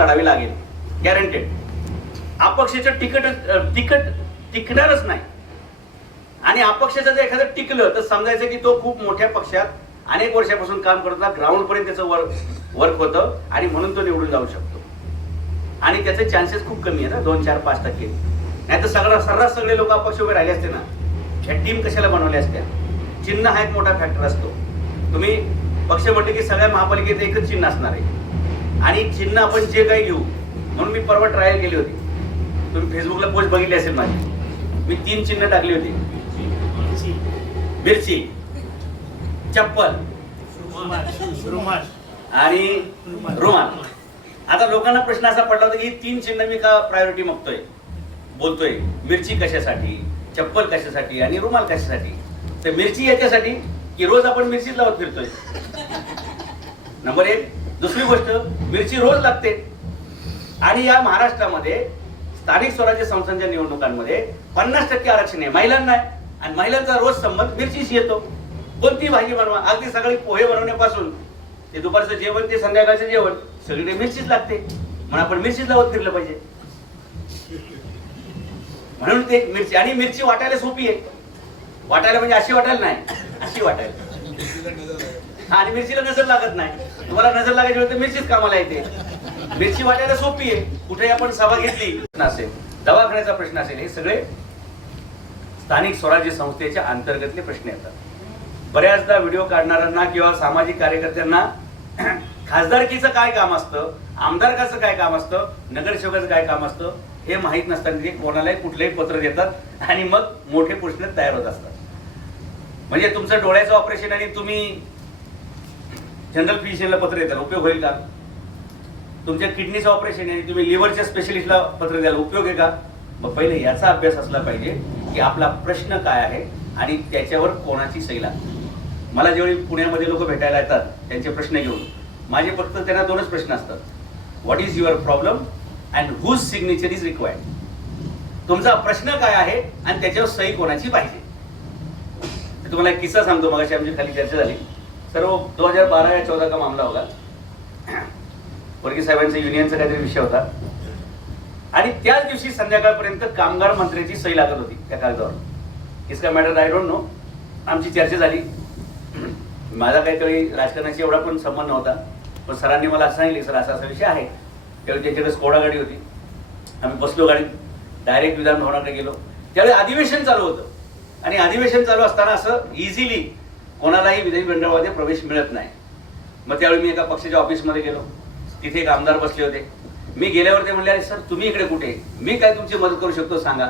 लढावी लागेल, गॅरंटेड. अपक्षाचं तिकट टिकणारच नाही. आणि अपक्षाचं जर एखादं टिकलं तर समजायचं की तो खूप मोठ्या पक्षात अनेक वर्षापासून काम करत होता, ग्राउंड पर्यंत त्याचं वर्क होतं आणि म्हणून तो निवडून जाऊ शकतो. आणि त्याचे चान्सेस खूप कमी आहे ना, 2, 4, 5%. नाही तर सर्रास सगळे लोक अपक्ष उभे राहिले असते ना. ह्या टीम कशाला बनवल्या असत्या? चिन्ह हा एक मोठा फॅक्टर असतो. तुम्ही पक्ष म्हटले की सगळ्या महापालिकेत एकच चिन्ह असणार आहे आणि चिन्ह आपण जे काही घेऊ. म्हणून मी परवा ट्रायल केली होती. तुम्ही फेसबुकला पोस्ट बघितली असेल माझी. मी 3 चिन्ह टाकली होती: मिरची, चप्पल आणि रुमाल. आता लोकांना प्रश्न असा पडला होता की 3 चिन्ह मी का प्रायोरिटी बोलतोय? मिरची कशासाठी, चप्पल कशासाठी आणि रुमाल कशासाठी? तर मिरची याच्यासाठी की रोज आपण मिरचीच लावत फिरतोय, नंबर 1. दुसरी गोष्ट, मिरची रोज लागते आणि या महाराष्ट्रामध्ये स्थानिक स्वराज्य संस्थांच्या निवडणुकांमध्ये 50% आरक्षण आहे महिलांना आहे. आणि महिलांचा रोज संबंध मिरचीशी येतो. कोणती भाजी बनवा, अगदी सकाळी पोहे बनवण्यापासून ते दुपारचं जेवण ते संध्याकाळचं जेवण सगळीकडे मिरचीच लागते. म्हणून आपण मिरचीच लावत फिरलं पाहिजे. म्हणून ते मिरची, आणि मिरची वाटायला सोपी आहे. वाटायला म्हणजे अशी वाटायला नाही, अशी वाटायला. आणि मिरचीला नजर लागत नाही. तुम्हाला नजर लागायची वेळ तर मिरचीच कामाला येते. मिरची वाटायला सोपी आहे. कुठे आपण सभा घेतली असेल, दवाखान्याचा प्रश्न असेल, हे सगळे स्थानिक स्वराज्य संस्थेच्या अंतर्गतले प्रश्न येतात. बऱ्याचदा व्हिडिओ काढणाऱ्यांना किंवा सामाजिक कार्यकर्त्यांना खासदारकीचं काय काम असतं, आमदारकाचं काय काम असतं, नगरसेवकाचं काय काम असतं हे माहीत नसताना ते कोणालाही कुठलंही पत्र देतात आणि मग मोठे प्रश्न तयार होत असतात. म्हणजे तुमचं डोळ्याचं ऑपरेशन आणि तुम्ही जनरल फिजिशियनला पत्र देताल, उपयोग होईल का? तुमच्या किडनीचं ऑपरेशन आहे, तुम्ही लिव्हरच्या स्पेशलिस्टला पत्र द्याल, उपयोग आहे का? मग पहिले याचा अभ्यास असला पाहिजे की आपला प्रश्न काय आहे आणि त्याच्यावर कोणाची सही लागते. मला जेवढी पुण्यामध्ये लोक भेटायला येतात त्यांचे प्रश्न घेऊन, माझे फक्त त्यांना 2च प्रश्न असतात: what is your problem and whose signature is required. तुमचा प्रश्न काय आहे आणि त्याच्यावर सही कोणाची पाहिजे. तुम्हाला एक किस्सा सांगतो. मगाशी आमची खाली चर्चा झाली. सर्व 2012 या 14 का मामला होगा. वर्गीय साहेबांचा युनियनचा काहीतरी विषय होता आणि त्याच दिवशी संध्याकाळपर्यंत कामगार मंत्र्याची सही लागत होती त्या कागदावर. किसका मॅटर आय डोंट नो. आमची चर्चा झाली. माझा काहीतरी राजकारणाशी एवढा पण संबंध नव्हता, पण सरांनी मला असं सांगितले, सर असा विषय आहे. त्यावेळी त्यांच्याकडे स्कोडा गाडी होती. आम्ही बसलो गाडीत, डायरेक्ट विधान भवनाकडे गेलो. त्यावेळी अधिवेशन चालू होतं आणि अधिवेशन चालू असताना असं इझिली कोणालाही विधिमंडळामध्ये प्रवेश मिळत नाही. मग त्यावेळी मी एका पक्षाच्या ऑफिसमध्ये गेलो. तिथे एक आमदार बसले होते. मी गेल्यावर ते म्हणले, अरे सर तुम्ही इकडे कुठे, मी काय तुमची मदत करू शकतो सांगा.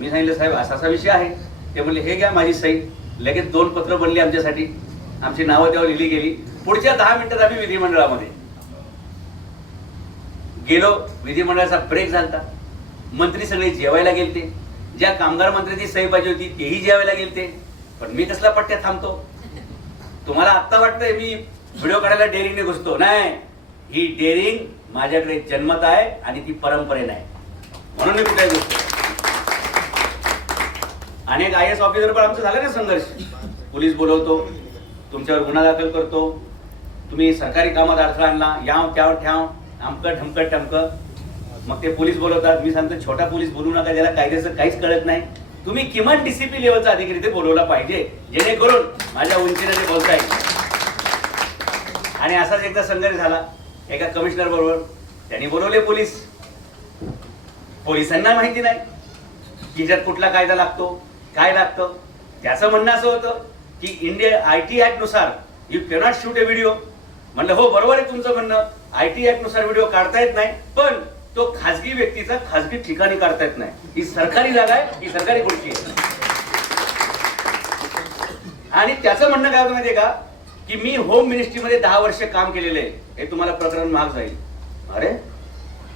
मी सांगितलं, साहेब असा विषय आहे. ते म्हणले, हे घ्या माझी सही. लगेच 2 पत्र बनली आमच्यासाठी. आमची नावं त्यावर लिहिली गेली. पुढच्या 10 मिनिटात आम्ही विधिमंडळामध्ये गेलो. विधिमंडळाचा ब्रेक झाला. मंत्री सगळे जेवायला गेलते. ज्या कामगार मंत्र्याची सही पाहिजे होती तेही जेवायला गेलते. पण मी कसला पट्ट्यात थांबतो. तुम्हाला आत्ता वाटतंय मी व्हिडिओ काढायला डेअरिंगने घुसतो. नाही, ही डेअरिंग माझ्याकडे जन्मत आहे आणि ती परंपरेने आहे, म्हणून मी कुठे घुसतो. अनेक IAS ऑफिसर पण आमचं झालं ना संघर्ष. पोलीस बोलवतो, तुमच्यावर गुन्हा दाखल करतो, तुम्ही सरकारी कामात अडथळा आणला, याव त्याव ठ्याव, अमकं ढमकं टमकं. मग ते पोलीस बोलवतात. मी सांगतो छोटा पोलीस बोलू नका, ज्याला कायद्याचं काहीच कळत नाही. तुम्ही किमान DCP लेवलचा अधिकारी ते बोलवला पाहिजे, जेणेकरून माझ्या उंचीने ते बोलता येईल. आणि असाच एकदा संघर्ष झाला एका कमिशनर बरोबर. त्यांनी बोलवले पोलीस. पोलिसांना माहिती नाही की ज्यात कुठला कायदा लागतो, काय लागतं. त्याचं म्हणणं असं होतं की इंडिया IT ऍक्ट नुसार you cannot shoot A video. म्हणलं हो बरोबर आहे तुमचं म्हणणं, IT ऍक्ट नुसार व्हिडिओ काढता येत नाही, पण तो खाजगी व्यक्तीचा खाजगी ठिकाणी काढता येत नाही. ही सरकारी जागा आहे, ही सरकारी खुर्ची आहे. आणि त्याचं म्हणणं काय होतं माहितीये का, की मी होम मिनिस्ट्रीमध्ये 10 वर्ष काम केलेलं आहे, हे तुम्हाला प्रकरण महाग जाईल. अरे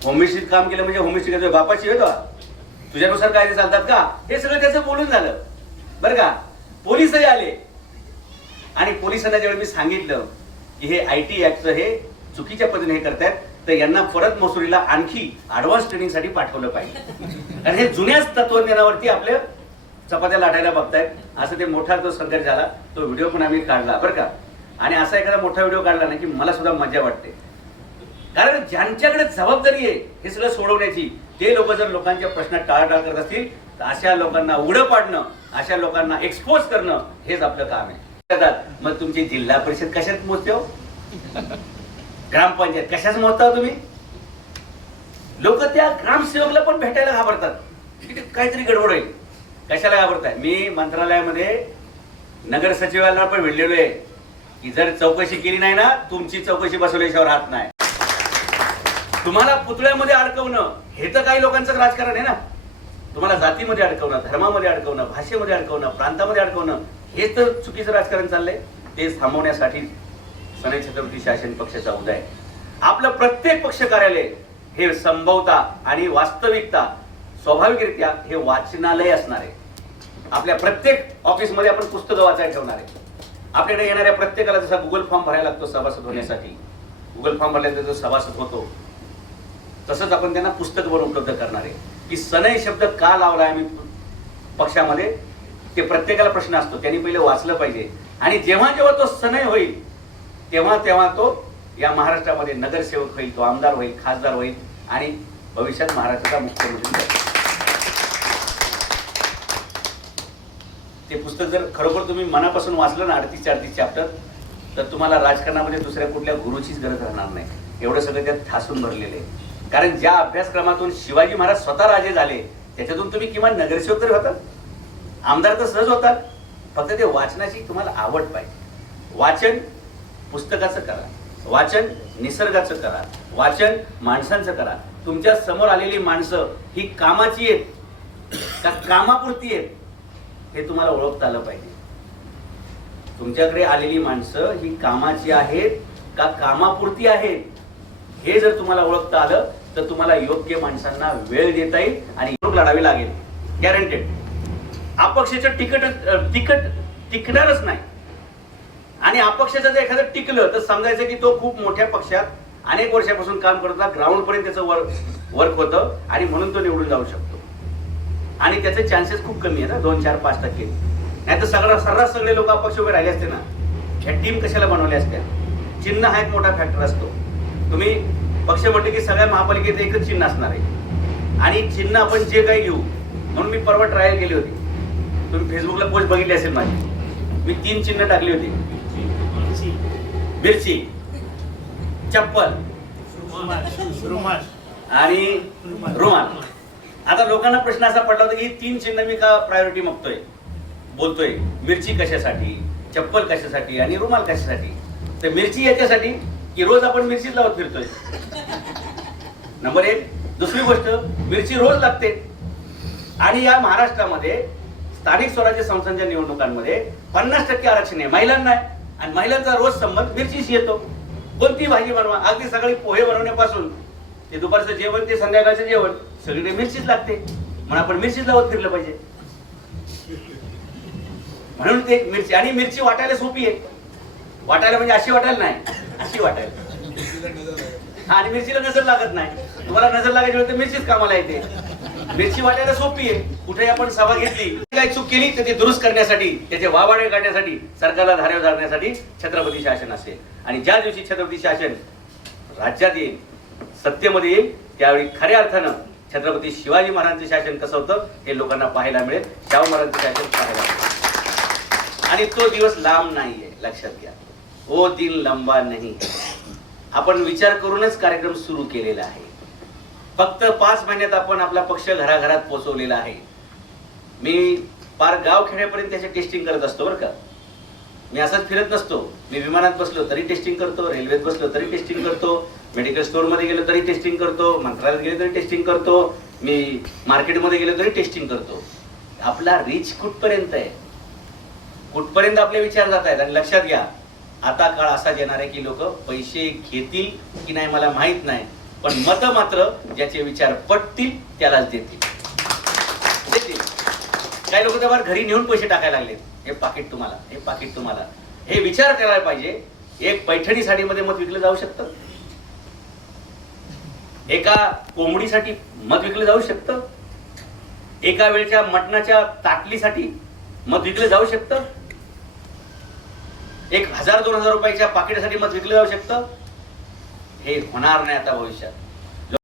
होम मिनिस्ट्रीत काम केलं म्हणजे होम मिनिस्ट्री काय बापाची आहे का, तुझ्यानुसार कायदे चालतात का? हे सगळं त्याचं बोलून झालं बरं का. पोलीसही आले आणि पोलिसांना ज्यावेळी मी सांगितलं की हे IT ऍक्टचं हे चुकीच्या पद्धतीने हे करतायत, तर यांना परत मसुरीला आणखी ऍडव्हान्स ट्रेनिंगसाठी पाठवलं पाहिजे. कारण हे जुन्याच तत्वज्ञानावरती आपल्या चपात्या लाटायला बघतायत. असं ते मोठा जो संघर्ष झाला, तो व्हिडिओ पण आम्ही काढला बरं का. आणि असा एखादा मोठा व्हिडिओ काढला ना की मला सुद्धा मजा वाटते. कारण ज्यांच्याकडे जबाबदारी आहे हे सगळं सोडवण्याची, ते लोक जर लोकांच्या प्रश्नात टाळाटाळ करत असतील तर अशा लोकांना उघडं पाडणं, अशा लोकांना एक्सपोज करणं हेच आपलं काम आहे. मग तुमची जिल्हा परिषद कशात मोजते हो? ग्रामपंचायत कशाच मोजता हो तुम्ही? लोक त्या ग्रामसेवकला पण भेटायला घाबरतात, काहीतरी गडबड होईल. कशाला घाबरताय? मी मंत्रालयामध्ये नगर सचिवांना पण भेटलेलो आहे की जर चौकशी केली नाही ना, तुमची चौकशी बसवल्याशिवाय राहत नाही. तुम्हाला पुतळ्यामध्ये अडकवणं हे तर काही लोकांचं राजकारण आहे ना. तुम्हाला जातीमध्ये अडकवणं, धर्मामध्ये अडकवणं, भाषेमध्ये अडकवणं, प्रांतामध्ये अडकवणं, हेच तर चुकीचं राजकारण चाललंय. ते थांबवण्यासाठी सनई छत्रपती शासन पक्षाचा उदय. आपलं प्रत्येक पक्ष कार्यालय हे संभवता आणि वास्तविकता स्वाभाविकरित्या हे वाचनालय असणार आहे. आपल्या प्रत्येक ऑफिसमध्ये आपण पुस्तकं वाचायला ठेवणार आहे. आपल्याकडे येणाऱ्या प्रत्येकाला जसा गुगल फॉर्म भरायला लागतो सभासद होण्यासाठी, गुगल फॉर्म भरल्यानंतर जो सभासद होतो, तसंच आपण त्यांना पुस्तक बनवून उपलब्ध करणार आहे की सनई शब्द का लावला आम्ही पक्षामध्ये. ते प्रत्येकाला प्रश्न असतो, त्यांनी पहिले वाचलं पाहिजे. आणि जेव्हा जेव्हा तो सनई होईल तेव्हा तेव्हा तो या महाराष्ट्रामध्ये नगरसेवक होईल, तो आमदार होईल, खासदार होईल आणि भविष्यात महाराष्ट्राचा मुख्यमंत्री होईल. ते पुस्तक जर खरोखर तुम्ही मनापासून वाचलं ना 38-38 चॅप्टर, तर तुम्हाला राजकारणामध्ये दुसऱ्या कुठल्या गुरुचीच गरज राहणार नाही. एवढं सगळं त्यात ठासून भरलेलं आहे. कारण ज्या अभ्यासक्रमातून शिवाजी महाराज स्वतः राजे झाले त्याच्यातून तुम्ही किमान नगरसेवक तरी होतात, आमदार तर सहज होतात. फक्त ते वाचनाची तुम्हाला आवड पाहिजे. वाचन पुस्तकाचं करा, वाचन निसर्गाचं करा, वाचन माणसांचं करा. तुमच्या समोर आलेली माणसं ही कामाची आहेत का कामापुरती आहेत हे तुम्हाला ओळखता आलं पाहिजे. तुमच्याकडे आलेली माणसं ही कामाची आहेत का कामापुरती आहेत हे जर तुम्हाला ओळखता आलं तर तुम्हाला योग्य माणसांना वेळ देता येईल आणि निवडणूक लढावी लागेल, गॅरंटेड. अपक्षाचं तिकट टिकणारच नाही. आणि अपक्षाचं जर एखादं टिकलं तर समजायचं की तो खूप मोठ्या पक्षात अनेक वर्षापासून काम करत होता, ग्राउंड पर्यंत त्याचं वर्क होतं आणि म्हणून तो निवडून जाऊ शकतो. आणि त्याचे चान्सेस खूप कमी आहेत, 2-4-5%. नाही तर सर्रास सगळे लोक अपक्ष उभे राहिले असते ना. ह्या टीम कशाला बनवल्या असत्या? चिन्ह हा एक मोठा फॅक्टर असतो. तुम्ही पक्ष म्हटले की सगळ्या महापालिकेत एकच चिन्ह असणार आहे आणि चिन्ह आपण जे काही घेऊ. म्हणून मी परवा ट्रायल केली होती. तुम्ही फेसबुकला पोस्ट बघितली असेल माझी. मी 3 चिन्ह टाकली होती: मिरची, चप्पल आणि रुमाल. आता लोकांना प्रश्न असा पडला होता की 3 चिन्ह मी का प्रायोरिटी बोलतोय. मिरची कशासाठी, चप्पल कशासाठी आणि रुमाल कशासाठी? तर मिरची याच्यासाठी की रोज आपण मिरचीच लावत फिरतोय, नंबर 1. दुसरी गोष्ट, मिरची रोज लागते. आणि या महाराष्ट्रामध्ये स्थानिक स्वराज्य संस्थांच्या निवडणुकांमध्ये 50% आरक्षण आहे महिलांना आहे. आणि महिलांचा रोज संबंध मिरचीशी येतो. कोणती भाजी बनवा, अगदी सकाळी पोहे बनवण्यापासून ते दुपारचं जेवण ते संध्याकाळचं जेवण सगळीकडे मिरचीच लागते. म्हणून आपण मिरचीच लावत फिरलं पाहिजे. म्हणून ते मिरची, आणि मिरची वाटायला सोपी आहे. वाटायला म्हणजे अशी वाटायला नाही, अशी वाटायला. आणि मिरचीला नजर लागत नाही. तुम्हाला नजर लागायची वेळ तर मिरचीच कामाला येते. मिरची वाटायला सोपी आहे. कुठे आपण सभा घेतली, काही चूक केली तर ती दुरुस्त करण्यासाठी, त्याचे वाबाडे काढण्यासाठी, सरकारला धारेवर धरण्यासाठी छत्रपती शासन असेल. आणि ज्या दिवशी छत्रपती शासन राज्यात येईल, सत्तेमध्ये येईल, त्यावेळी खऱ्या अर्थानं छत्रपती शिवाजी महाराजांचे शासन कसं होतं हे लोकांना पाहायला मिळेल. शाहू महाराजांचे शासन पाहायला मिळेल. आणि तो दिवस लांब नाहीये, लक्षात घ्या. ओ दिन लंबा नाही. आपण विचार करूनच कार्यक्रम सुरू केलेला आहे. फक्त 5 महिन्यात आपण आपला पक्ष घराघरात पोहोचवलेला आहे. मी पार गाव खेड्यापर्यंत त्याचे टेस्टिंग करत असतो बरं का. मी असंच फिरत नसतो. मी विमानात बसलो तरी टेस्टिंग करतो, रेल्वेत बसलो तरी टेस्टिंग करतो, मेडिकल स्टोअरमध्ये गेलो तरी टेस्टिंग करतो, मंत्रालयात गेलो तरी टेस्टिंग करतो, मी मार्केटमध्ये गेलो तरी टेस्टिंग करतो. आपला रीच कुठपर्यंत आहे, कुठपर्यंत आपले विचार जात आहेत. आणि लक्षात घ्या, आता काळ असा येणार आहे की लोक पैसे घेतील की नाही मला माहित नाही, पण मत मात्र ज्याचे विचार पटतील त्यालाच देतील. काही लोक त्यावर घरी नेऊन पैसे टाकायला लागले. हे पाकिट तुम्हाला, हे पाकिट तुम्हाला. हे विचार करायला पाहिजे. एक पैठणी साडीमध्ये मत विकलं जाऊ शकतं, एका कोंबडीसाठी मत विकलं जाऊ शकतं, एका वेळच्या मटणाच्या ताटलीसाठी मत विकलं जाऊ शकतं, 1000-2000 रुपयाच्या पाकिटासाठी मत विकलं जाऊ शकतं, हे होणार नाही आता भविष्यात.